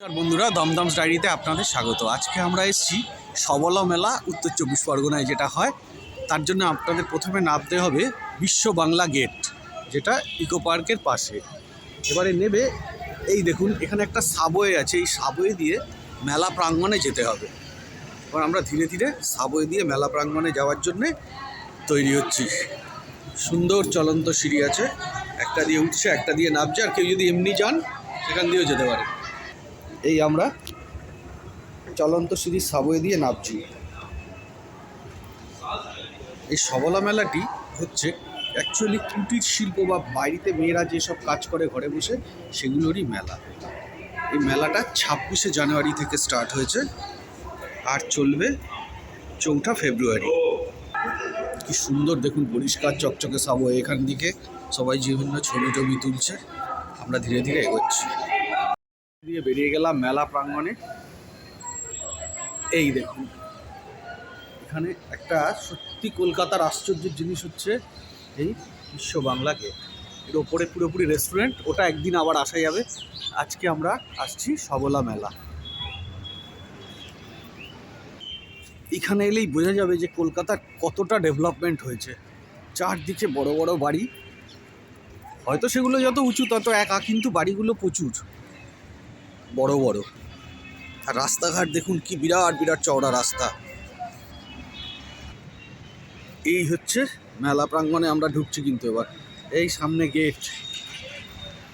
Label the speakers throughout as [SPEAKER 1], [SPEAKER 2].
[SPEAKER 1] নমস্কার বন্ধুরা, দমদমস ডায়েরিতে আপনাদের স্বাগত। আজকে আমরা এসেছি সবলা মেলা, উত্তর চব্বিশ পরগনায় যেটা হয়। তার জন্য আপনাদের প্রথমে নামতে হবে বিশ্ব বাংলা গেট, যেটা ইকো পার্কের পাশে। এবারে নেবে, এই দেখুন, এখানে একটা সাবওয়ে আছে। এই সাবওয়ে দিয়ে মেলা প্রাঙ্গণে যেতে হবে। এবার আমরা ধীরে ধীরে সাবওয়ে দিয়ে মেলা প্রাঙ্গণে যাওয়ার জন্যে তৈরি হচ্ছি। সুন্দর চলন্ত সিঁড়ি আছে। একটা দিয়ে উঠছে, একটা দিয়ে নামছে। আর কেউ যদি এমনি যান, সেখান দিয়েও যেতে পারে। এই আমরা চলন্ত সিঁড়ির সাবওয়ে দিয়ে নামছি। এই সবলা মেলাটি হচ্ছে অ্যাকচুয়ালি কুটির শিল্প বা বাড়িতে মেয়েরা যেসব কাজ করে ঘরে বসে সেগুলোরই মেলা। এই মেলাটা ছাব্বিশে জানুয়ারি থেকে স্টার্ট হয়েছে আর চলবে চৌঠা ফেব্রুয়ারি। কি সুন্দর দেখুন, পরিষ্কার চকচকে সাবওয়ে এখান দিকে। সবাই বিভিন্ন ছবি টবি তুলছে, আমরা ধীরে ধীরে এগোচ্ছি। দিয়ে বেরিয়ে গেলাম মেলা প্রাঙ্গণে। এই দেখুন। এখানে একটা সত্যি কলকাতার আশ্চর্যের জিনিস হচ্ছে এই বিশ্ব বাংলা গেটের ওপরে পুরোপুরি রেস্টুরেন্ট ওটা একদিন আবার আসা যাবে। আজকে আমরা আসছি সবলা মেলা। এখানে এলেই বোঝা যাবে যে কলকাতার কতটা ডেভেলপমেন্ট হয়েছে। চারদিকে বড় বড় বাড়ি। হয়তো সেগুলো যত উঁচু, তত একা, কিন্তু বাড়িগুলো প্রচুর। বড় বড়। আর রাস্তাঘাট দেখুন কি বিরাট বিরাট চওড়া রাস্তা। এই হচ্ছে মেলা প্রাঙ্গণে আমরা ঢুকছি কিন্তু এবার। এই সামনে গেট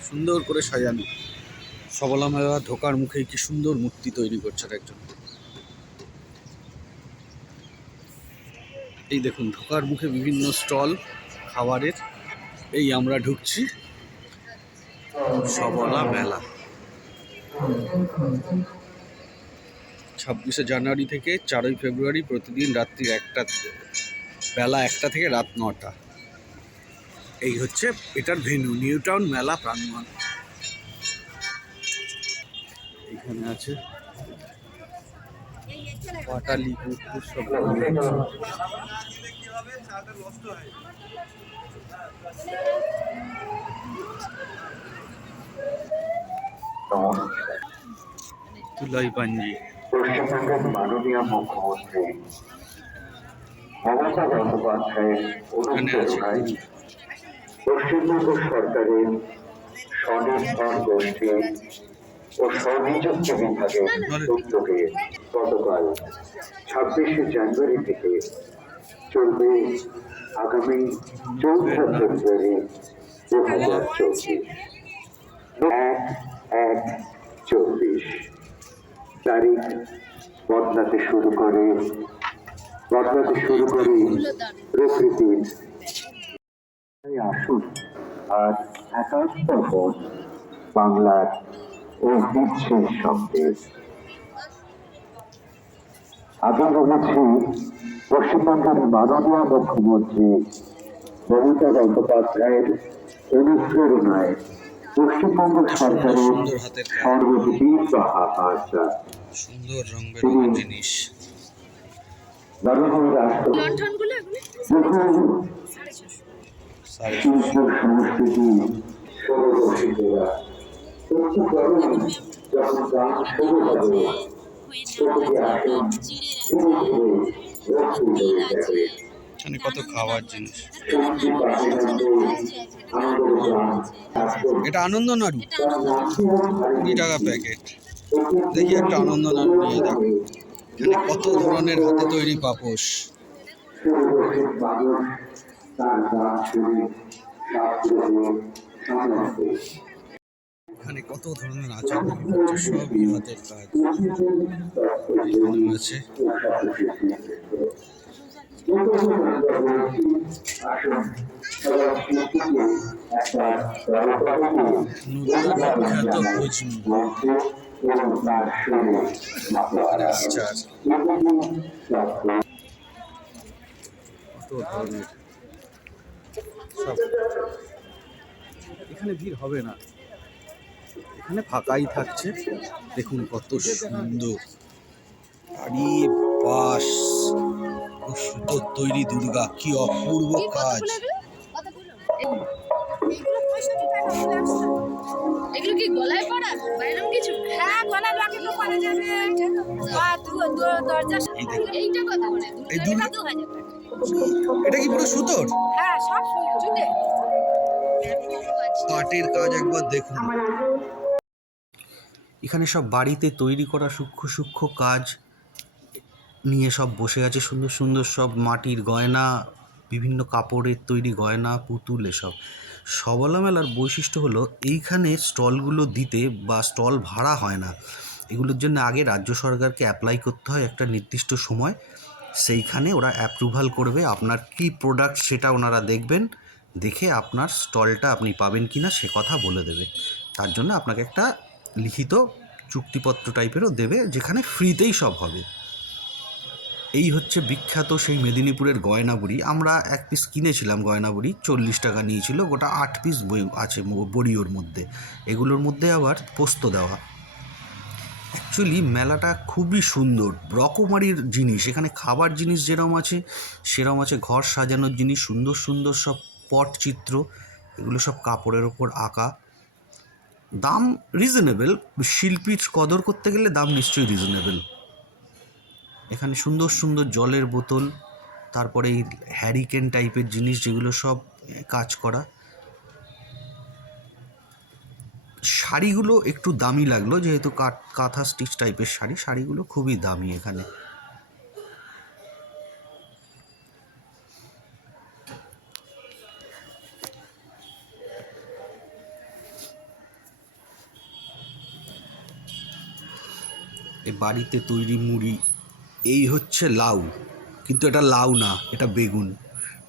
[SPEAKER 1] সুন্দর করে সাজানো। সবলা মেলা ঢোকার মুখে কি সুন্দর মূর্তি তৈরি করছেন একজন। এই দেখুন, ঢোকার মুখে বিভিন্ন স্টল, খাবারের। এই আমরা ঢুকছি। সবলা মেলা। ছাব্বিশে জানুয়ারি থেকে চারই ফেব্রুয়ারি প্রতিদিন রাত্রি একটা বেলা একটা থেকে রাত নটা। এই হচ্ছে এটার ভেন্যু নিউ টাউন মেলা প্রাঙ্গণ। এখানে আছে সব তুলাই পাঞ্জি।
[SPEAKER 2] পশ্চিমবঙ্গের মাননীয় মুখ্যমন্ত্রী মমতা বন্দ্যোপাধ্যায়ের অনুপ্রেরণায় পশ্চিমবঙ্গ সরকারের স্বনির্ভর গোষ্ঠী ও স্বনিযুক্ত বিভাগের উদ্যোগে গতকাল ছাব্বিশে জানুয়ারি থেকে চলবে আগামী চৌঠা ফেব্রুয়ারি দু হাজার চব্বিশ। এক এক চব্বিশ। তারিখ বদলাতে শুরু করে। বদলাতে শুরু করে প্রকৃতির তাই আসুন আর একাত্ম হন বাংলার শব্দে। বলেছি পশ্চিমবঙ্গের মাননীয় মুখ্যমন্ত্রী মমতা বন্দ্যোপাধ্যায়ের অনুপ্রেরণায় পশ্চিমবঙ্গ সরকারের বাহাবাসা
[SPEAKER 1] সুন্দর রং বেরঙের জিনিস। এখানে কত খাওয়ার জিনিস। এটা আনন্দ নাড়ু। কুড়ি টাকা প্যাকেট। দেখি একটা আনন্দ নাড়ু নিয়ে দেখো এখানে কত ধরনের হাতে তৈরি পাপোশ? এখানে কত ধরনের আচার সবই হাতের কাজ। আছে এখানে ভিড় হবে না। এখানে ফাঁকাই থাকছে। দেখুন কত সুন্দর। আরে সুতোর তৈরি দুর্গা। কি অপূর্ব কাজ।
[SPEAKER 3] এগুলো কি গলায় পড়া? কিছু?
[SPEAKER 4] হ্যাঁ গলা
[SPEAKER 3] করা যাবে। বা দু- দু- দরজা এইটা। কত করে?
[SPEAKER 1] এই
[SPEAKER 3] দুটো
[SPEAKER 1] দু-
[SPEAKER 3] এটা টাকা।
[SPEAKER 1] কি পুরো সুতোর?
[SPEAKER 3] হ্যাঁ সব জুটে
[SPEAKER 1] কাঠের কাজ একবার দেখুন। এখানে সব বাড়িতে তৈরি করা সূক্ষ্ম সূক্ষ্ম কাজ নিয়ে সব বসে আছে। সুন্দর সুন্দর সব মাটির গয়না বিভিন্ন কাপড়ের তৈরি গয়না, পুতুল এসব। সবলা মেলার বৈশিষ্ট্য হলো এইখানে স্টলগুলো দিতে বা স্টল ভাড়া হয় না। এগুলোর জন্য আগে রাজ্য সরকারকে অ্যাপ্লাই করতে হয় একটা নির্দিষ্ট সময়। সেইখানে ওরা অ্যাপ্রুভাল করবে আপনার কি প্রোডাক্ট সেটা ওনারা দেখবেন, দেখে আপনার স্টলটা আপনি পাবেন কি না সে কথা বলে দেবে। তার জন্য আপনাকে একটা লিখিত চুক্তিপত্র টাইপেরও দেবে, যেখানে ফ্রিতেই সব হবে। এই হচ্ছে বিখ্যাত সেই মেদিনীপুরের গয়নাবড়ি। আমরা এক পিস কিনেছিলাম গয়নাবড়ি, চল্লিশ টাকা নিয়েছিল, গোটা আট পিস বই আছে বড়িওর মধ্যে। এগুলোর মধ্যে আবার পোস্ত দেওয়া। অ্যাকচুয়ালি মেলাটা খুবই সুন্দর, রকমারির জিনিস। এখানে খাবার জিনিস যেরম আছে, সেরম আছে ঘর সাজানোর জিনিস, সুন্দর সুন্দর সব পটচিত্র এগুলো সব কাপড়ের ওপর আঁকা। দাম রিজনেবল শিল্পীর কদর করতে গেলে দাম নিশ্চয়ই রিজনেবল এখানে সুন্দর সুন্দর জলের বোতল, তারপরে এই হ্যারিকেন টাইপের জিনিস যেগুলো সব কাজ করা। শাড়িগুলো একটু দামি লাগল, যেহেতু কাঁথা স্টিচ টাইপের শাড়ি, শাড়িগুলো খুবই দামি এখানে। এ বাড়িতে তৈরি মুড়ি এই হচ্ছে লাউ। কিন্তু এটা লাউ না, এটা বেগুন।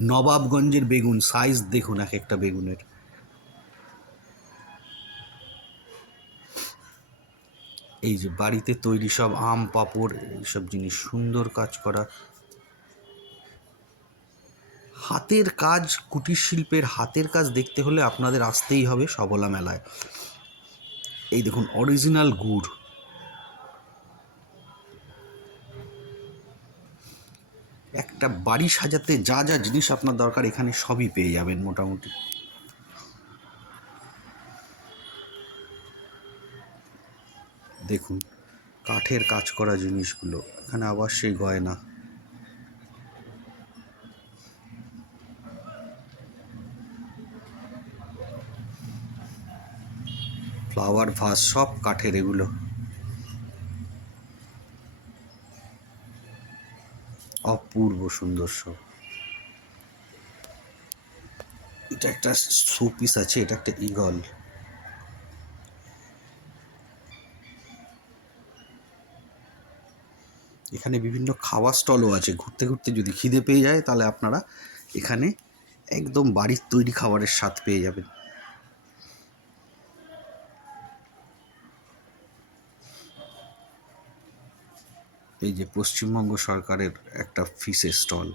[SPEAKER 1] নবাবগঞ্জের বেগুন সাইজ দেখুন এক একটা বেগুনের। এই যে বাড়িতে তৈরি সব আম, পাঁপড়, এইসব জিনিস, সুন্দর কাজ করা। হাতের কাজ, কুটির শিল্পের হাতের কাজ দেখতে হলে আপনাদের আসতেই হবে সবলা মেলায়। এই দেখুন অরিজিনাল গুড়। একটা বাড়ি সাজাতে যা যা জিনিস আপনার দরকার, এখানে সবই পেয়ে যাবেন মোটামুটি। দেখুন, কাঠের কাজ করা জিনিসগুলো, এখানে আবার সেই গয়না। ফ্লাওয়ার ভাস সব কাঠের এগুলো। অপূর্ব সুন্দর সব এটা একটা শোপিস আছে, এটা একটা ইগল এখানে বিভিন্ন খাওয়া স্টলও আছে। ঘুরতে ঘুরতে যদি খিদে পেয়ে যায়, তাহলে আপনারা এখানে একদম বাড়ির তৈরি খাবারের স্বাদ পেয়ে যাবেন। এই যে পশ্চিমবঙ্গ সরকারের একটা ফিসের স্টল।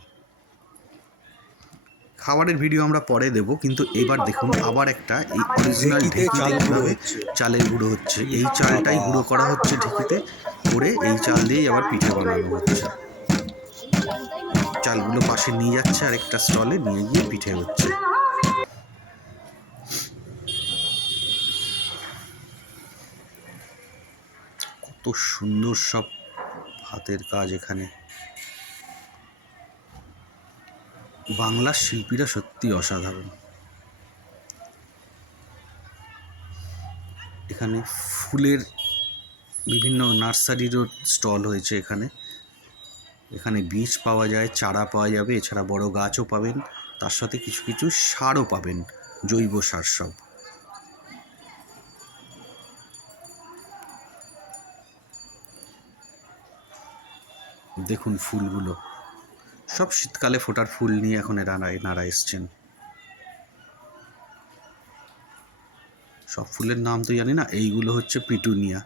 [SPEAKER 1] খাবারের ভিডিও আমরা পরে দেব কিন্তু এবার দেখুন আবার একটা এই অরিজিনাল গুঁড়ো চালের গুঁড়ো হচ্ছে। এই চালটাই গুঁড়ো করা হচ্ছে ঢেকিতে করে এই চাল দিয়েই আবার পিঠে বানানো হচ্ছে। চালগুলো পাশে নিয়ে যাচ্ছে আর একটা স্টলে নিয়ে গিয়ে পিঠে হচ্ছে। কত সুন্দর সব হাতের কাজ এখানে। বাংলার শিল্পীরা সত্যি অসাধারণ। এখানে ফুলের বিভিন্ন নার্সারিরও স্টল হয়েছে এখানে। এখানে বীজ পাওয়া যায়, চারা পাওয়া যাবে, এছাড়া বড় গাছও পাবেন, তার সাথে কিছু কিছু সারও পাবেন, জৈব সার সব। দেখুন ফুলগুলো। সব শীতকালে ফোটার ফুল নিয়ে এখন এরা এনারা এসছেন। সব ফুলের নাম তো জানি না, এইগুলো হচ্ছে পিটুনিয়া।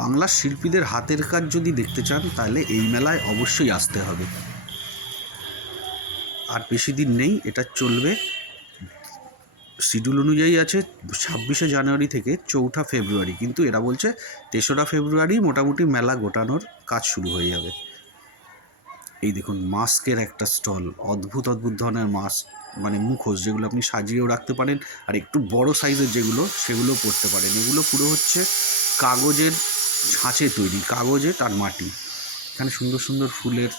[SPEAKER 1] বাংলার শিল্পীদের হাতের কাজ যদি দেখতে চান, তাহলে এই মেলায় অবশ্যই আসতে হবে। আর বেশি দিন নেই, এটা চলবে। শিডিউল অনুযায়ী আছে, ছাব্বিশে জানুয়ারি থেকে চৌঠা ফেব্রুয়ারি, কিন্তু এরা বলছে তেসরা ফেব্রুয়ারি মোটামুটি মেলা গোটানোর কাজ শুরু হয়ে যাবে। এই দেখুন, মাস্কের একটা স্টল, অদ্ভুত অদ্ভুত ধরনের মাস্ক মানে মুখোশ যেগুলো আপনি সাজিয়েও রাখতে পারেন, আর একটু বড় সাইজের যেগুলো সেগুলো পরতে পারেন। এগুলো পুরো হচ্ছে কাগজের ছাঁচে তৈরি কাগজের আর মাটি। এখানে সুন্দর সুন্দর ফুলের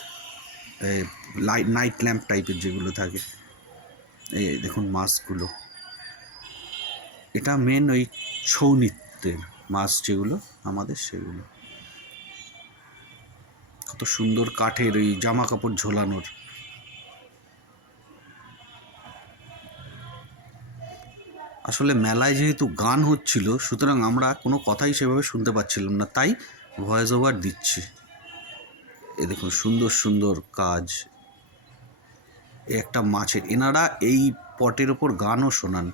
[SPEAKER 1] লাইট নাইট ল্যাম্প টাইপের যেগুলো থাকে। এই দেখুন মাছগুলো। এটা মেন ওই ছৌ নৃত্যের মাছ যেগুলো, আমাদের সেগুলো। কত সুন্দর কাঠের ওই জামা কাপড় ঝোলানোর। আসলে মেলায় যেহেতু গান হচ্ছিল, সুতরাং আমরা কোনো কথাই সেভাবে শুনতে পাচ্ছিলাম না, তাই ভয়েস ওভার দিচ্ছি। এ দেখুন, সুন্দর সুন্দর কাজ। একটা মাছের, এনারা এই পটের ওপর গানও শোনান।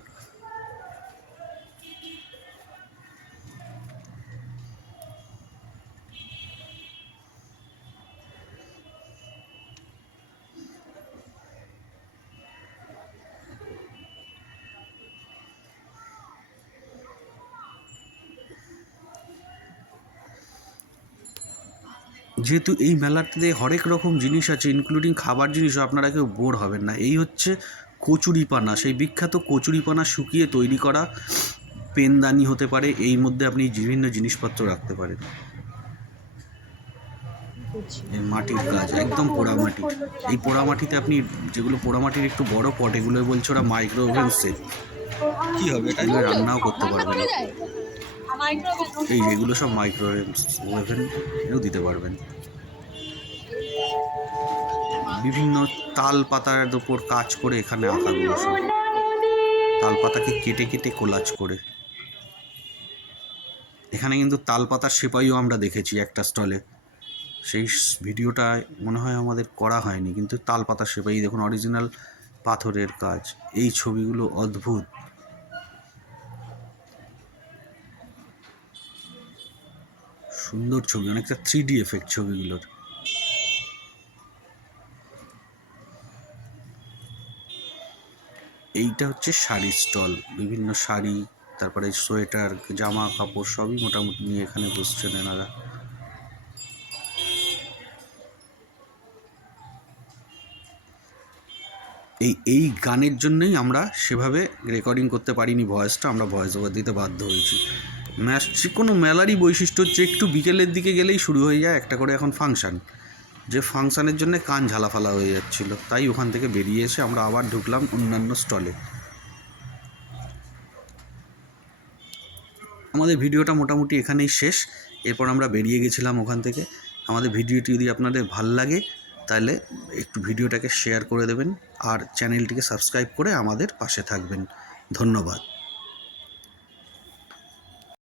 [SPEAKER 1] যেহেতু এই মেলাটাতে হরেক রকম জিনিস আছে ইনক্লুডিং খাবার জিনিসও আপনারা কেউ বোর হবেন না। এই হচ্ছে কচুরিপানা সেই বিখ্যাত কচুরিপানা শুকিয়ে তৈরি করা পেনদানি হতে পারে এই মধ্যে আপনি বিভিন্ন জিনিসপত্র রাখতে পারেন। মাটির কাজ একদম পোড়ামাটি। এই পোড়ামাটিতে আপনি যেগুলো পোড়ামাটির একটু বড় পট এগুলো বলছে ওরা মাইক্রো ওভেন সেট
[SPEAKER 4] কি হবে এটা?
[SPEAKER 1] রান্নাও করতে পারবেন এই যেগুলো সব মাইক্রো ওভেন এও দিতে পারবেন। বিভিন্ন তাল পাতার উপর কাজ করে এখানে আঁকাগুলো সব। তাল পাতাকে কেটে কেটে কোলাজ করে। এখানে কিন্তু তাল পাতার সেপাইও আমরা দেখেছি একটা স্টলে সেই ভিডিওটা মনে হয় আমাদের করা হয়নি কিন্তু তাল পাতার সেপাই দেখুন অরিজিনাল পাথরের কাজ। এই ছবিগুলো অদ্ভুত। সুন্দর ছবি, অনেকটা থ্রি ডি এফেক্ট ছবিগুলোর। এইটা হচ্ছে শাড়ির স্টল বিভিন্ন শাড়ি, তারপরে সোয়েটার, জামা, কাপড়, সবই মোটামুটি নিয়ে এখানে বসছেন এনারা। এই এই গানের জন্যই আমরা সেভাবে রেকর্ডিং করতে পারিনি ভয়েসটা আমরা ভয়েস ওভার দিতে বাধ্য হয়েছি। কোনো মেলারই বৈশিষ্ট্য হচ্ছে একটু বিকেলের দিকে গেলেই শুরু হয়ে যায় একটা করে এখন ফাংশান। যে ফাংশানের জন্য কান ঝালাফালা হয়ে যাচ্ছিল। তাই ওখান থেকে বেরিয়ে এসে আমরা আবার ঢুকলাম অন্যান্য স্টলে। আমাদের ভিডিওটা মোটামুটি এখানেই শেষ। এরপর আমরা বেরিয়ে গেছিলাম ওখান থেকে। আমাদের ভিডিওটি যদি আপনাদের ভালো লাগে, তাহলে একটু ভিডিওটাকে শেয়ার করে দেবেন। আর চ্যানেলটিকে সাবস্ক্রাইব করে আমাদের পাশে থাকবেন। ধন্যবাদ।